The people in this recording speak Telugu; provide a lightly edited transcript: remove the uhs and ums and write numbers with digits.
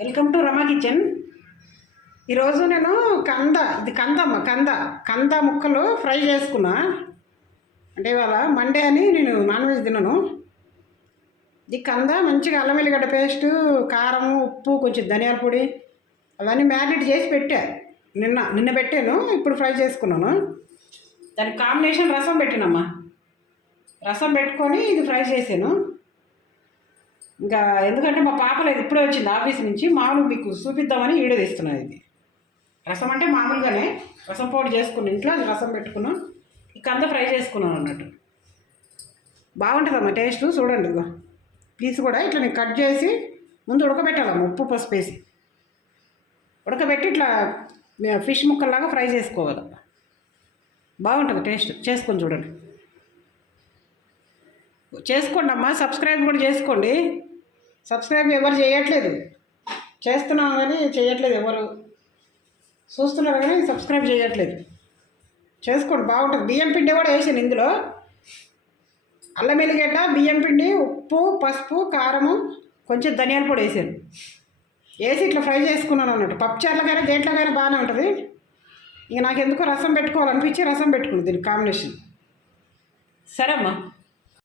Welcome to Rama kitchen. ఈరోజు నేను కంద ముక్కలు ఫ్రై చేసుకున్నా. అంటే ఇవాళ మండే అని నేను నాన్ వెజ్ తినను. ఇది కంద మంచిగా అల్లం వెల్లిగడ్డ పేస్టు, కారం, ఉప్పు, కొంచెం ధనియాల పొడి అవన్నీ మ్యారినేట్ చేసి పెట్టా. నిన్న పెట్టాను, ఇప్పుడు ఫ్రై చేసుకున్నాను. దానికి కాంబినేషన్ రసం పెట్టినమ్మా. రసం పెట్టుకొని ఇది ఫ్రై చేశాను. ఇంకా ఎందుకంటే మా పాప లేదు, ఇప్పుడే వచ్చింది ఆఫీస్ నుంచి. మామూలు మీకు చూపిద్దామని వీడియో తీస్తున్నాను. ఇది రసం అంటే మామూలుగానే రసం పౌడర్ చేసుకుని ఇంట్లో అది రసం పెట్టుకున్నాం. ఈ కంద ఫ్రై చేసుకున్నాను అన్నట్టు. బాగుంటుందమ్మా టేస్ట్. చూడండి, ఇదిగో పీస్ కూడా ఇట్లా నేను కట్ చేసి ముందు ఉడకబెట్టాలమ్మా, ఉప్పు పసుపు వేసి ఉడకబెట్టి ఇట్లా ఫిష్ ముక్కల్లాగా ఫ్రై చేసుకోవాలి. బాగుంటుంది టేస్ట్. చేసుకొని చూడండి. చేసుకోండి అమ్మా, సబ్స్క్రైబ్ కూడా చేసుకోండి. సబ్స్క్రైబ్ ఎవరు చేయట్లేదు, చేస్తున్నాం కానీ చేయట్లేదు. ఎవరు చూస్తున్నారు కానీ సబ్స్క్రైబ్ చేయట్లేదు. చేసుకోండి, బాగుంటుంది. బియ్యం పిండి కూడా వేసాను ఇందులో. అల్లం వెల్లిగడ్డ, బియ్యం పిండి, ఉప్పు, పసుపు, కారము, కొంచెం ధనియాల పొడి వేసాను. వేసి ఇట్లా ఫ్రై చేసుకున్నాను అన్నట్టు. పప్పుచారులో కానీ దేంట్లో కానీ బాగానే ఉంటుంది. ఇక నాకు ఎందుకో రసం పెట్టుకోవాలనిపించి రసం పెట్టుకుంది దీనికి కాంబినేషన్. సరే అమ్మా.